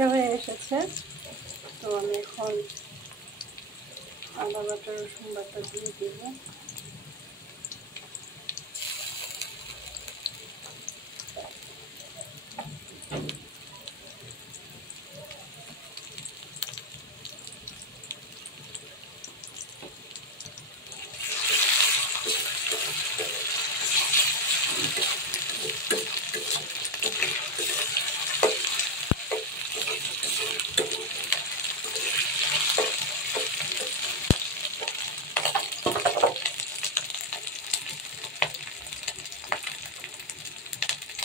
ভাজা হয়ে এসেছে। তো আমি এখন আদা বাটা রসুন বাটা দিয়ে দেবো।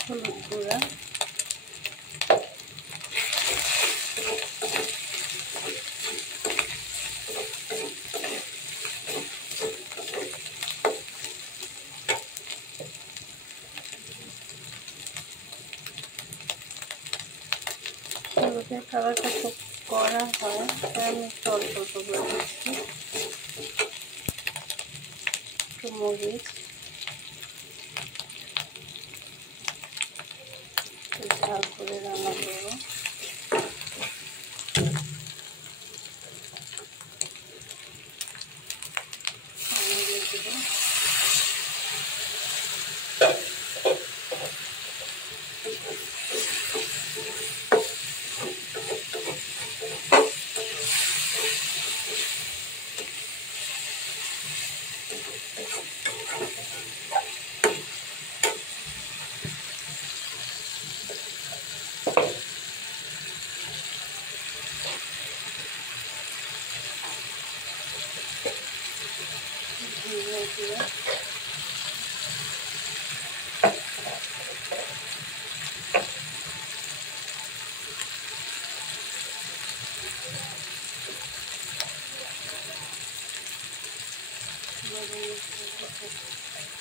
হলুদ গুঁড়া, হলুদের কালারটা খুব কড়া হয়, তাই আমি একটু অল্প অল্প করে দিচ্ছি। একটু মরিচ, ঝাল করে রান্না করবো। পানি দিয়ে দেবো।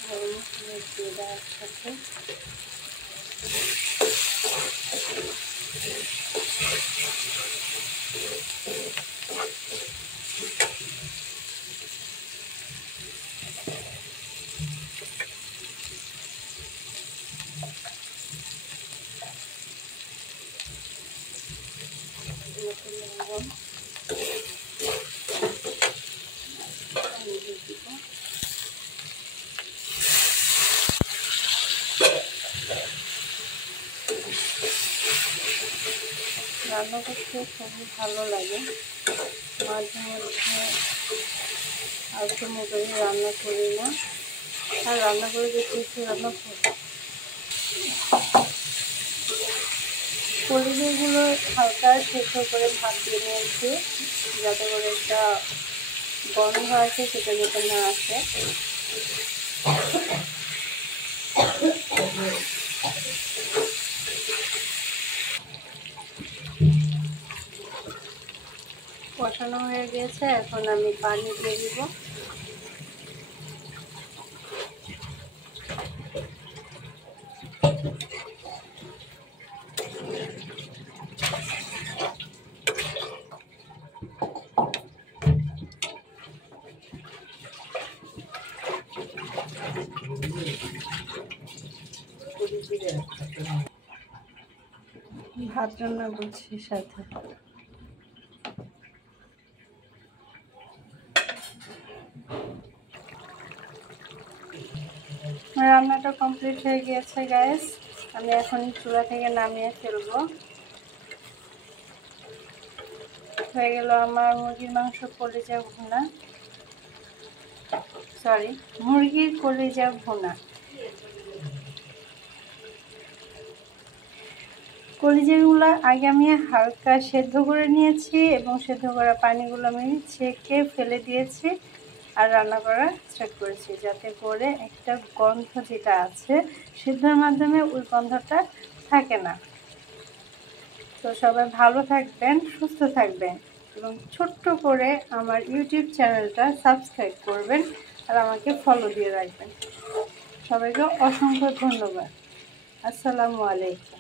গরম মশলা দিয়ে দেওয়ার সাথে রান্না করতে খুবই ভালো লাগে। মাঝে মধ্যে আলতু মোবাইলে রান্না করি না, আর রান্না করে দেখি রান্না করি। কলিজাগুলো হালকা সেদ্ধ করে ভাত দিয়ে নিয়েছি, যাতে করে একটা গন্ধ আছে সেটা যাতে না আসে। কষানো হয়ে গেছে, এখন আমি পানি দিয়ে দিব। ভাত রান্না করছি সাথে। রান্নাটা কমপ্লিট হয়ে গিয়েছে গাইস, আমি এখন চুলা থেকে নামিয়ে ফেলবো। হয়ে গেল আমার মুরগির মাংস কলিজা ভুনা, মুরগির কলিজা ভুনা। কলিজাগুলো আগে আমি হালকা সেদ্ধ করে নিয়েছি এবং সেদ্ধ করা পানিগুলো আমি ছেঁকে ফেলে দিয়েছি আর রান্না করা স্টার্ট করেছি, যাতে করে একটা গন্ধ যেটা আছে সেদ্ধর মাধ্যমে ওই গন্ধটা থাকে না। তো সবাই ভালো থাকবেন, সুস্থ থাকবেন এবং ছোট্ট করে আমার ইউটিউব চ্যানেলটা সাবস্ক্রাইব করবেন আর আমাকে ফলো দিয়ে রাখবেন। সবাইকে অসংখ্য ধন্যবাদ। আসসালামু আলাইকুম।